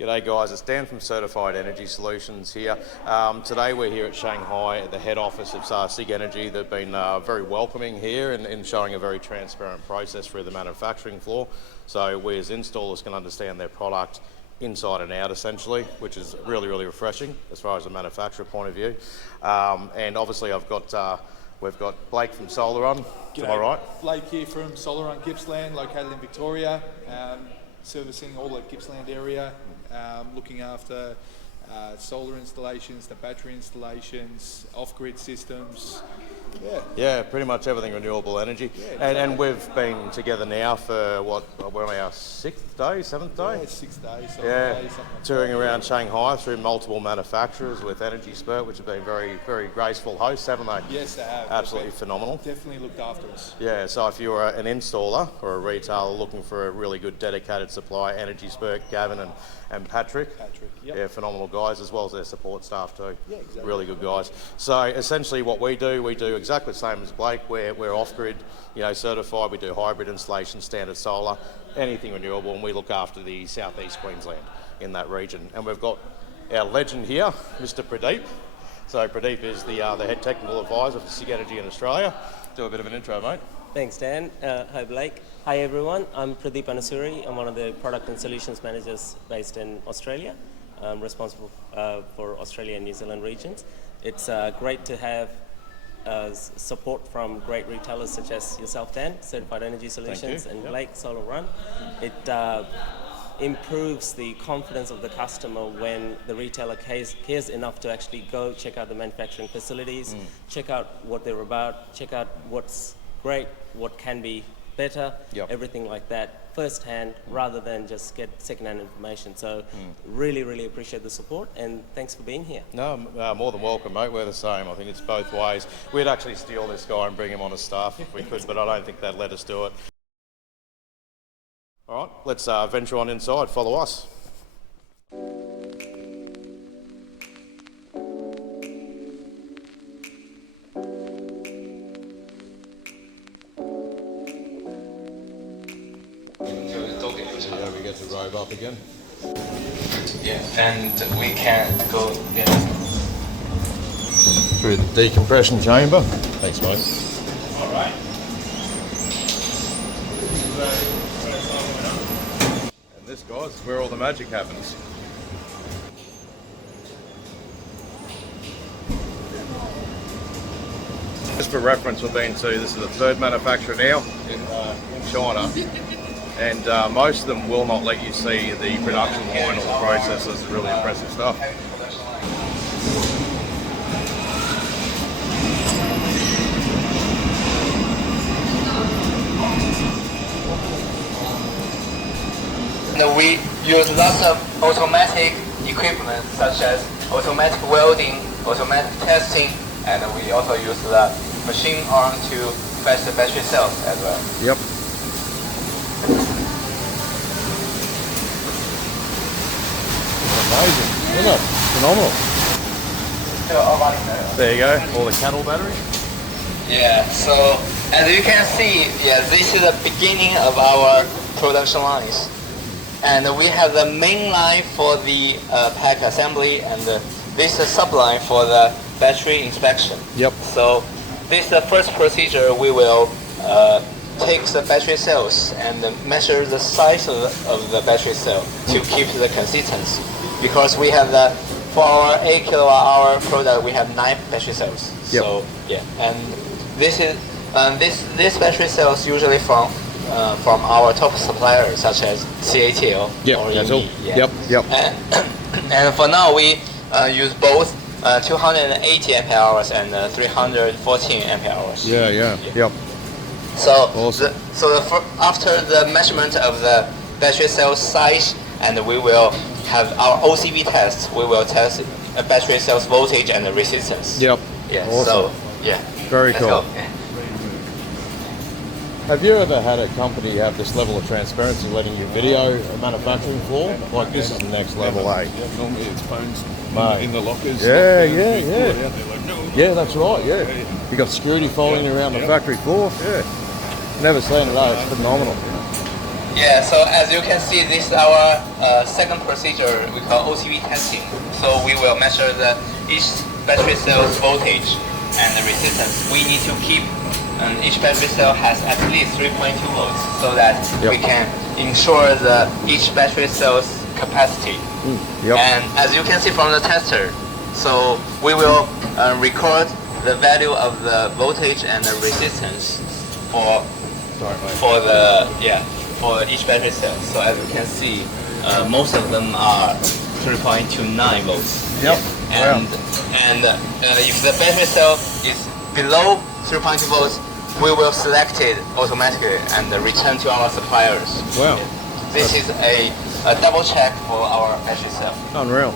G'day guys, it's Dan from Certified Energy Solutions here. Today we're here at Shanghai at the head office of Sigenergy. They've been very welcoming here and showing a very transparent process through the manufacturing floor. So we as installers can understand their product inside and out essentially, which is really refreshing as far as a manufacturer point of view. And obviously we've got Blake from Solaron, to my right. Blake here from Solaron Gippsland, located in Victoria, servicing all the Gippsland area, looking after solar installations, the battery installations, off-grid systems. Yeah, pretty much everything renewable energy. Yeah, and we've been together now for we're on our 6th day, 7th day? Yeah, 6 days. Days, touring around Shanghai through multiple manufacturers with Energy Spurt, which have been very graceful hosts, haven't they? Yes, they have. Absolutely phenomenal. Definitely looked after us. Yeah, so if you're an installer or a retailer looking for a really good dedicated supplier, Energy Spurt, Gavin and Patrick. Yep. Yeah, phenomenal guys, as well as their support staff too. Yeah, exactly. Really good guys. So essentially what we do exactly the same as Blake. We're off-grid, certified. We do hybrid installation, standard solar, anything renewable, and we look after the southeast Queensland in that region. And we've got our legend here, Mr. Pradeep. So Pradeep is the head technical advisor for Sigenergy in Australia. Do a bit of an intro, mate. Thanks, Dan. Hi, Blake. Hi, everyone. I'm Pradeep Anasuri. I'm one of the product and solutions managers based in Australia. I'm responsible for Australia and New Zealand regions. It's great to have support from great retailers such as yourself, Dan, Certified Energy Solutions, and Blake, Solaron. It improves the confidence of the customer when the retailer cares enough to actually go check out the manufacturing facilities, check out what they're about, check out what's great, what can be better, everything like that firsthand, rather than just get secondhand information. So really appreciate the support, and thanks for being here. No, more than welcome, mate. We're the same. I think it's both ways. We'd actually steal this guy and bring him on as staff if we could, but I don't think they'd let us do it. All right, let's venture on inside. Follow us. Yeah, we get to robe up again. Yeah, and we can go through the decompression chamber. Thanks, mate. All right. And this, guys, is where all the magic happens. Just for reference, we've been to, this is the 3rd manufacturer now in China. And most of them will not let you see the production line or the process. It's really impressive stuff. And we use lots of automatic equipment such as automatic welding, automatic testing, and we also use the machine arm to fetch the battery cells as well. Yep. Amazing, isn't it? Phenomenal. There you go, all the cattle batteries. Yeah, so as you can see, this is the beginning of our production lines. And we have the main line for the pack assembly, and this is a subline for the battery inspection. Yep. So this is the first procedure. We will take the battery cells and measure the size of the battery cell to keep the consistency. Because we have for our 8 kWh product, we have 9 battery cells. Yep. So yeah, and this is this battery cells usually from our top suppliers such as CATL or EME. Yep. And for now we use both 280 ampere hours and 314 ampere hours. Yep. So awesome. After the measurement of the battery cell size, and we will have our OCV test. We will test a battery cell's voltage and the resistance. Yep. Yeah. Awesome. So yeah. Very cool. Yeah. Have you ever had a company have this level of transparency, letting you video a manufacturing floor? Like this is the next level, eh? Yeah, normally it's phones Mate. in the lockers. Yeah. Like, no. Yeah, that's right, yeah. You got security following around the factory floor. Yeah. Never seen it, eh? It's phenomenal. Yeah, so as you can see, this is our second procedure we call OTV testing. So we will measure each battery cell's voltage and the resistance. We need to keep each battery cell has at least 3.2 volts so that we can ensure each battery cell's capacity. And as you can see from the tester, so we will record the value of the voltage and the resistance for each battery cell. So as you can see, most of them are 3.29 volts. And if the battery cell is below 3.2 volts, we will select it automatically and return to our suppliers. Wow. This is a double check for our battery cell. Unreal.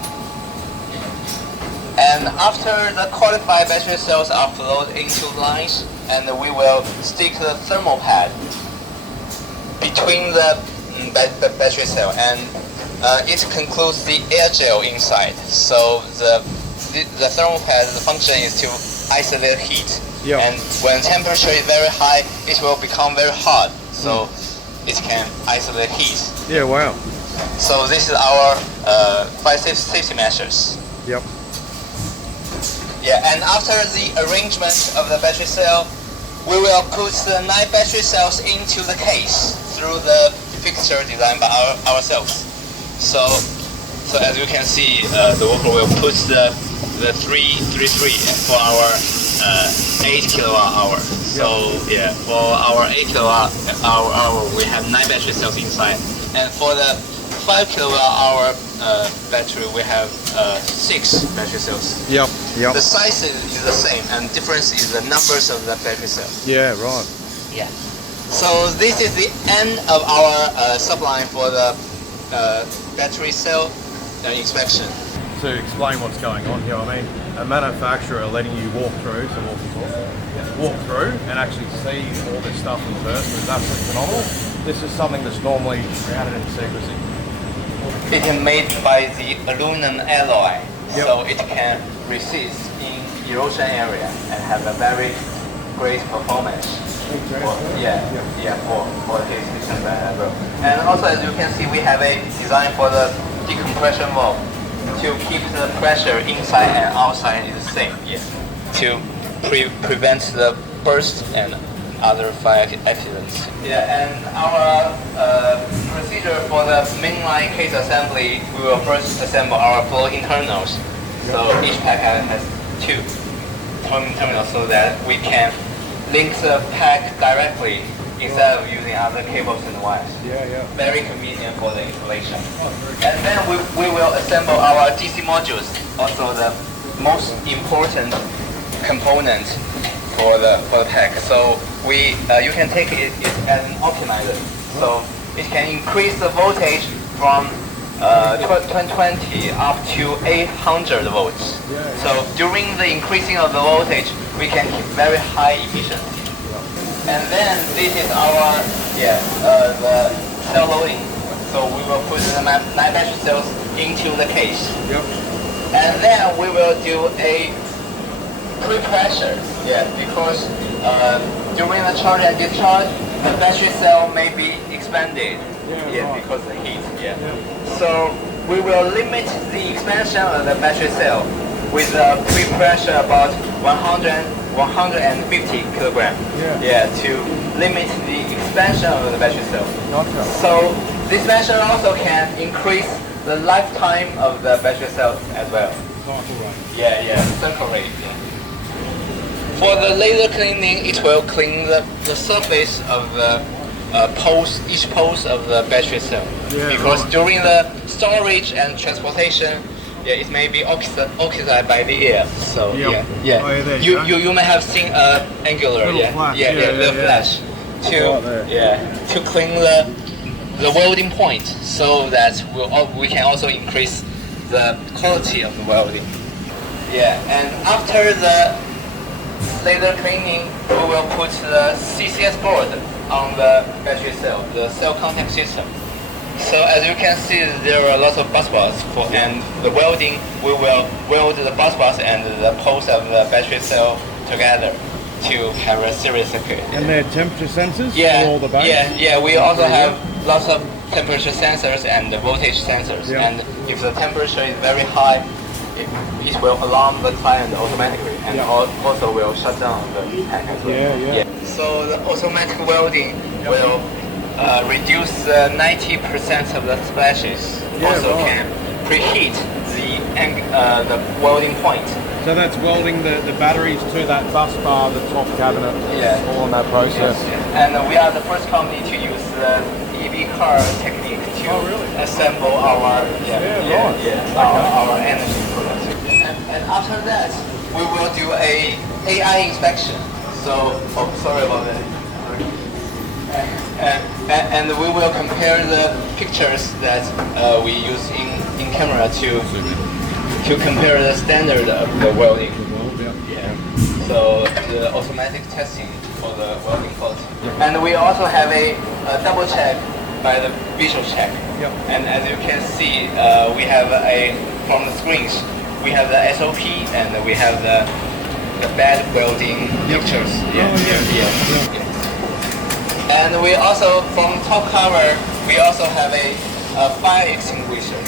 And after the qualified battery cells are flowed into lines, and we will stick the thermal pad between the battery cell, and it concludes the air gel inside. So the thermal pad, the function is to isolate heat. And when temperature is very high, it will become very hot. So it can isolate heat. Yeah, wow. So this is our fire safety measures. Yep. Yeah, and after the arrangement of the battery cell, we will put the 9 battery cells into the case through the fixture designed by ourselves. So as you can see, the worker will put the 333 for our 8 kilowatt hour. So yeah, for our 8 kilowatt hour, we have 9 battery cells inside, and for the 5 kilowatt hour battery, we have 6 battery cells. Yep. The size is the same, and difference is the numbers of the battery cells. Yeah, right. Yeah. So this is the end of our subline for the battery cell inspection. To explain what's going on here, I mean, a manufacturer letting you walk through, walk through and actually see all this stuff in person is absolutely phenomenal. This is something that's normally shrouded in secrecy. It is made by the aluminum alloy, so it can resist in erosion area and have a very great performance. For heat system as well. And also, as you can see, we have a design for the decompression valve to keep the pressure inside and outside is the same. To prevent the burst and other fire accidents. And our procedure for the mainline case assembly, we will first assemble our flow internals. So each pack has 2 terminals so that we can link the pack directly instead of using other cables and wires. Very convenient for the installation. And then we will assemble our DC modules, also the most important component for the pack. So you can take it as an optimizer. So it can increase the voltage from 220 up to 800 volts. So during the increasing of the voltage, we can keep very high efficiency. And then this is our the cell loading. So we will put the 9 battery cells into the case. And then we will do a pre-pressure. Because during the charge and discharge, the battery cell may be expanded. Because of the heat. So we will limit the expansion of the battery cell with a pre-pressure about 150 kilogram. To limit the expansion of the battery cell. So this measure also can increase the lifetime of the battery cell as well. Circle rate. For the laser cleaning, it will clean the surface of the each post of the battery cell. Because during the storage and transportation, it may be oxidized by the air. So you may have seen angular little flash to clean the welding point, so that we can also increase the quality of the welding. And after the laser cleaning, we will put the CCS board on the battery cell, the cell contact system. So as you can see, there are a lot of bus bars and the welding, we will weld the bus bars and the post of the battery cell together to have a series circuit. And they're temperature sensors for all the bays? We also have lots of temperature sensors and voltage sensors. Yeah. And if the temperature is very high, it will alarm the client automatically, and also will shut down the pack as well. Yeah. So the automatic welding will reduce 90% of the splashes. Also can preheat the welding point. So that's welding the batteries to that bus bar, the top cabinet, all in that process. And we are the first company to use the EV car technique to assemble our our energy products. And after that, we will do a AI inspection. So, sorry about that. And we will compare the pictures that we use in camera to compare the standard of the welding. So the automatic testing for the welding quality. And we also have a double check by the visual check. And as you can see, we have from the screens, we have the SOP and we have the bad welding pictures. And we also, from top cover, we also have a fire extinguisher.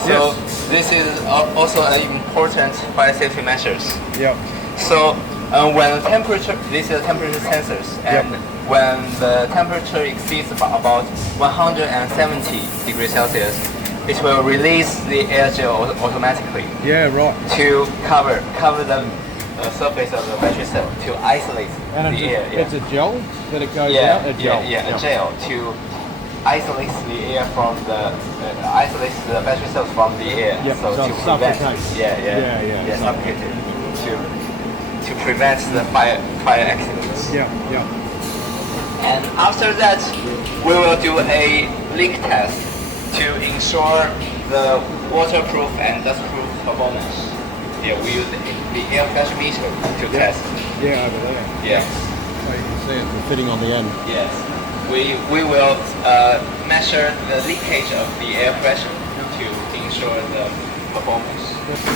So this is also an important fire safety measures. So when the temperature, these are temperature sensors, and when the temperature exceeds about 170 degrees Celsius, it will release the air gel automatically. To cover the surface of the battery cell to isolate the air. It's a gel that it goes out. A gel. A gel to isolate the air from the isolates the battery cells from the air. So to prevent suffocate it, to prevent the fire accidents. And after that, we will do a leak test to ensure the waterproof and dustproof performance. We use the air pressure meter to test. Over there. So you can see it fitting on the end. Yes. We will measure the leakage of the air pressure to ensure the performance.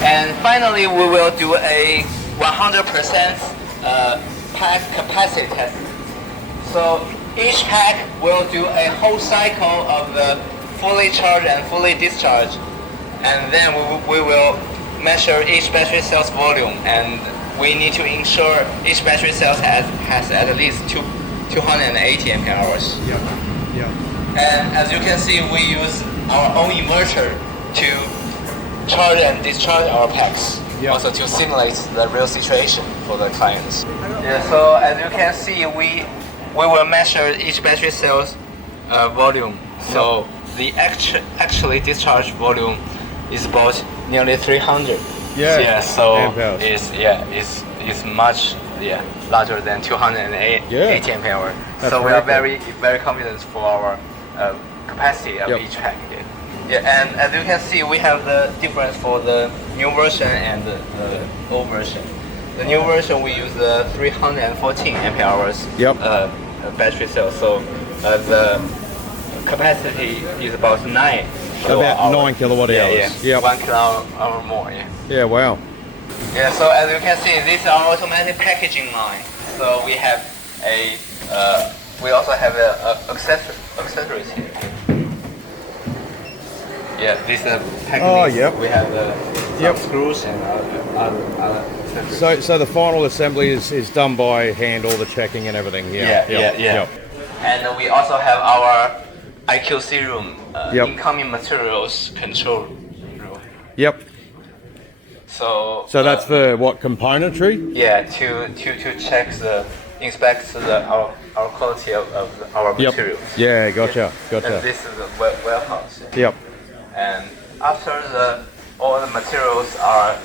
And finally, we will do a 100% pack capacity test. So each pack will do a whole cycle of the fully charged and fully discharged, and then we will measure each battery cell's volume, and we need to ensure each battery cell has at least 280 ampere hours. And as you can see, we use our own inverter to charge and discharge our packs, also to simulate the real situation for the clients. So as you can see, we will measure each battery cell's volume. So the actually discharged volume is about nearly 300. So it's much larger than 280 ampere hour. So we are very confident for our capacity of each pack. And as you can see, we have the difference for the new version and the old version. The new version we use the 314 ampere hours battery cell. So the capacity is about 9. About 9 kilowatt hours. 1 kilowatt hour more. Wow. So as you can see, this is our automatic packaging line. So we have we also have accessories here. This is packaging. We have some screws and other accessories. So the final assembly is done by hand, all the checking and everything. And we also have our IQC room, incoming materials control room. So that's the what, componentry? To check inspect our quality of our materials. Gotcha. And this is the warehouse. And after all the materials are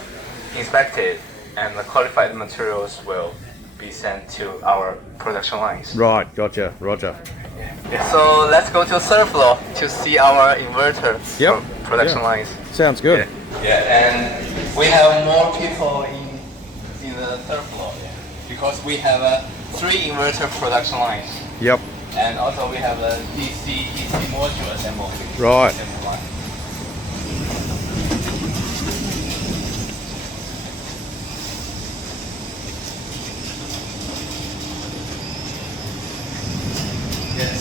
inspected, and the qualified materials will be sent to our production lines. Right, gotcha, roger. So let's go to third floor to see our inverter production lines. Sounds good. And we have more people in the third floor because we have 3 inverter production lines. And also we have a DC module assembly. Right. Line.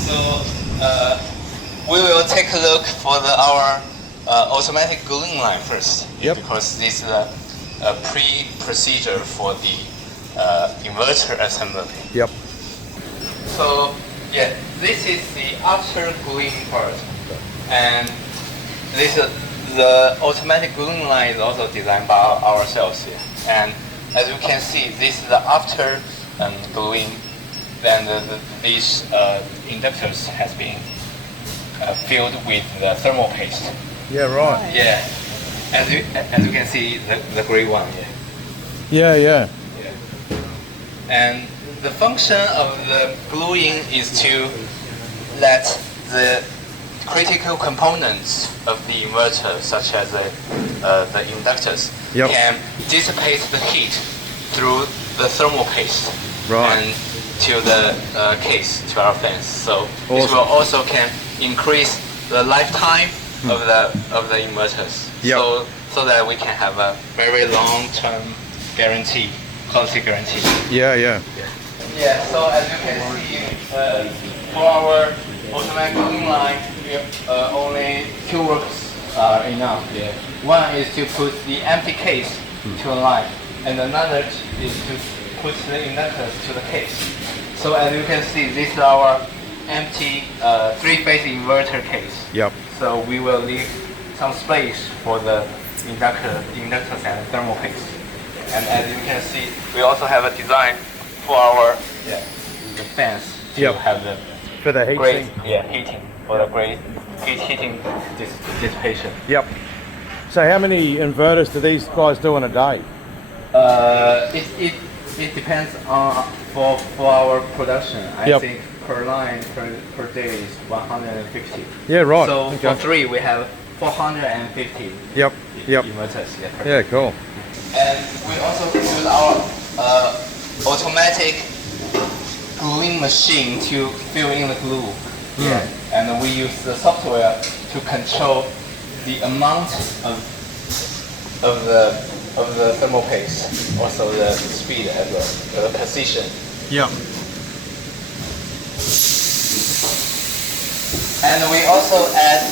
So automatic gluing line first. Yep. Because this is a pre-procedure for the inverter assembly. Yep. So yeah, this is the after gluing part, and this the automatic gluing line is also designed by ourselves here. And as you can see, this is the after gluing. Then these inductors has been filled with the thermal paste. Yeah, right. Yeah, as you can see, the gray one. Yeah. Yeah. And the function of the gluing is to let the critical components of the inverter, such as the inductors, Yep. can dissipate the heat through the thermal paste Right. and to the case, to our fans. So this Awesome. will also can increase the lifetime of the inverters. Yep. So that we can have a very long-term guarantee, quality guarantee. Yeah. Yeah, so as you can see, for our automatic gluing line, we have only two works are enough. Yeah. One is to put the empty case to a line, and another is to put the inductors to the case. So as you can see, this is our empty three-phase inverter case. Yep. So we will leave some space for the inductors and thermal paste. And as you can see, we also have a design for our the fans to Yep. have the For the heat great sink. heating for the great heating dissipation. Yep. So how many inverters do these guys do in a day? It depends on for our production. I Yep. think per line per day is 150. Yeah, right. So Okay. for three we have 450 Yep. inverters. Per Yeah, cool. And we also use our automatic gluing machine to fill in the glue. Yeah. And we use the software to control the amount of the thermal paste, also the speed as well, the precision. Yep. And we also add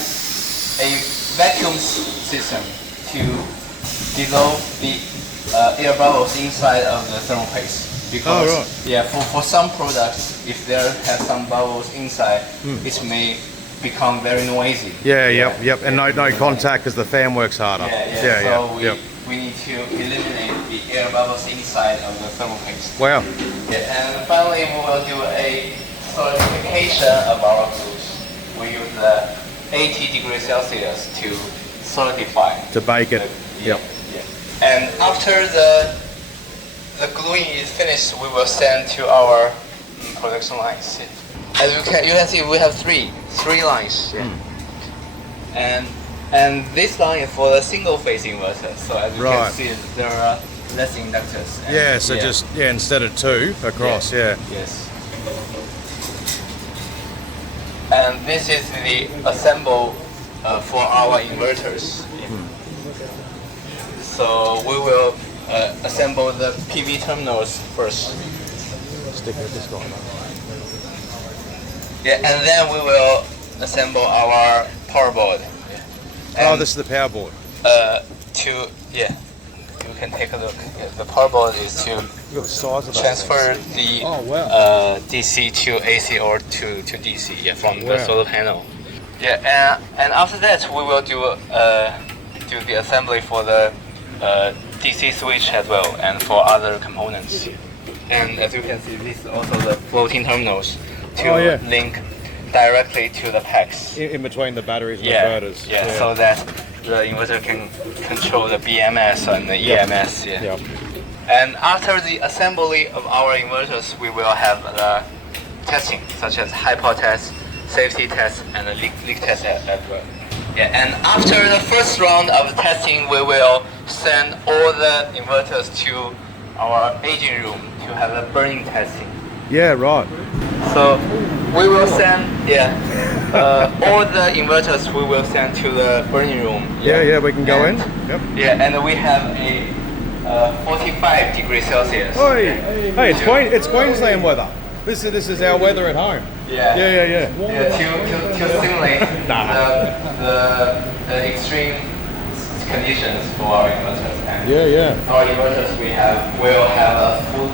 a vacuum system to dissolve the air bubbles inside of the thermal paste. Because Oh, right. yeah, for some products, if there has some bubbles inside, it may become very noisy. Yeah, yep. And no contact because the fan works harder. Yeah. So yep. we need to eliminate the air bubbles inside of the thermal paste. Wow. Yeah, and finally we will do a solidification of our glues. We use the 80 degrees Celsius to solidify. To bake it. Yep. Yeah. And after the gluing is finished, we will send to our production lines. As you can see, we have three lines. Yeah. And this line is for the single phase inverter. So as you can Right. see, there are less inductors. And Yeah, so just instead of two across, yeah. Yes. And this is the assemble for our inverters. So we will assemble the PV terminals first. Stick with this guy. Yeah, and then we will assemble our power board. Oh, And, this is the power board. you can take a look. Yeah, the power board is to Look at the size of that. transfer the Oh, wow. DC to AC or to DC, from Wow. the solar panel. Yeah, and after that we will do the assembly for the DC switch as well, and for other components. And as you can see, this is also the floating terminals to Oh, yeah. link directly to the packs. In between the batteries and Yeah, inverters. yeah, so that the inverter can control the BMS and the EMS. Yeah. Yep. And after the assembly of our inverters, we will have the testing, such as hypo test, safety test, and a leak test as well. Yeah, and after the first round of testing, we will send all the inverters to our aging room to have the burning testing. Yeah, right. So we will send, all the inverters we will send to the burning room. Yeah, we can go in. Yep. Yeah, and we have a 45 degrees Celsius. Oi. Hey, it's Queensland weather. This is our weather at home. Yeah. Yeah. Yeah, to simulate Nah. the extreme conditions for our inverters. And Yeah. our inverters will have a full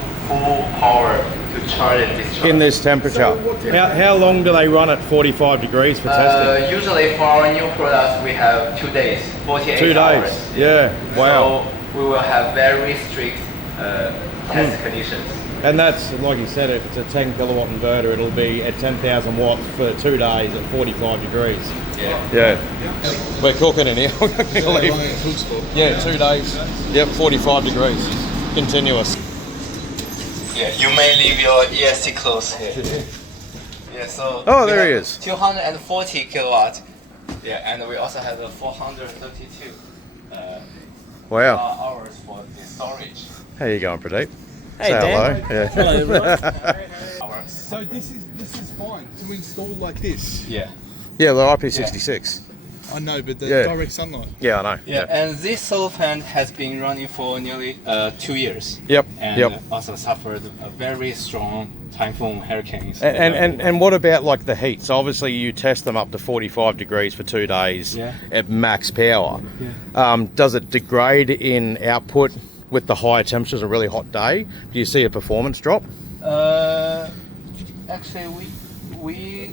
power to charge and discharge. In this temperature. How long do they run at 45 degrees for testing? Usually for our new products, we have 2 days, 48 2 hours. days. Yeah. Wow. So we will have very strict test conditions. And that's, like you said, if it's a 10 kilowatt inverter, it'll be at 10,000 watts for 2 days at 45 degrees. Yeah. We're cooking in here. Yeah, 2 days. Yep, 45 degrees. Continuous. Yeah, you may leave your ESC close here. Yeah, so. Oh, we there he have is. 240 kilowatt. Yeah, and we also have a 432 Wow. hours for the storage. How you going, Pradeep? Hey, Say Dan. hello. Yeah. Hello, everyone. So this is fine to install like this. Yeah. Yeah, the IP66. I know, but the Yeah. direct sunlight. Yeah, I know. Yeah, and this solar plant has been running for nearly 2 years. Yep. And Yep. also suffered a very strong typhoon, hurricanes. And what about like the heat? So obviously you test them up to 45 degrees for 2 days Yeah. at max power. Does it degrade in output with the higher temperatures, a really hot day? Do you see a performance drop? Actually, we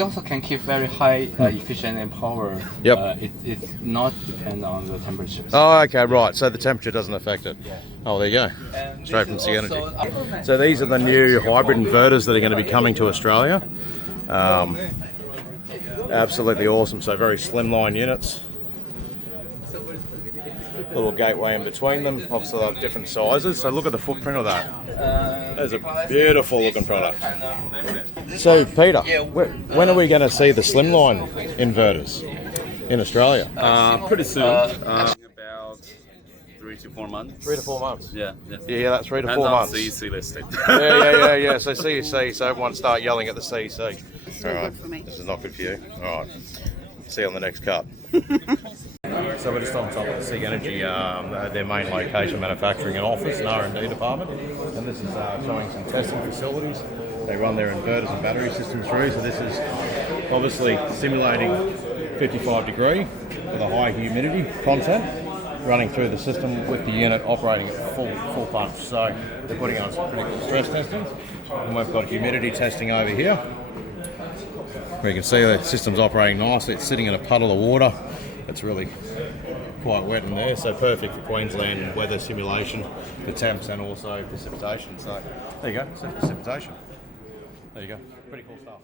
also can keep very high efficient and power. Yep. It's not depend on the temperatures. Oh, okay, right. So the temperature doesn't affect it. Yeah. Oh, there you go. And Straight from this is Sigenergy. also- So these are the new hybrid inverters that are going to be coming to Australia. Absolutely awesome. So very slimline units. Little gateway in between them. Obviously, they have different sizes. So look at the footprint of that. That's a beautiful looking product. So Peter, when are we going to see the slimline inverters in Australia? Pretty soon. About 3 to 4 months. 3 to 4 months. Yeah. Yeah, that's 3 to 4 Depends on months. CEC listed. Yeah. So CEC, so everyone start yelling at the CEC. All right. for me. This is not good for you. All right. See you on the next cut. So we're just on top of the Sigenergy, their main location, manufacturing and office and R&D department. And this is showing some testing facilities. They run their inverters and battery systems through. So this is obviously simulating 55 degree with a high humidity content running through the system with the unit operating at full punch. So they're putting on some critical stress testing. And we've got humidity testing over here. Where you can see the system's operating nicely. It's sitting in a puddle of water. It's really quite wet in there, so perfect for Queensland weather simulation for temps and also precipitation. So there you go, so precipitation. There you go, pretty cool stuff.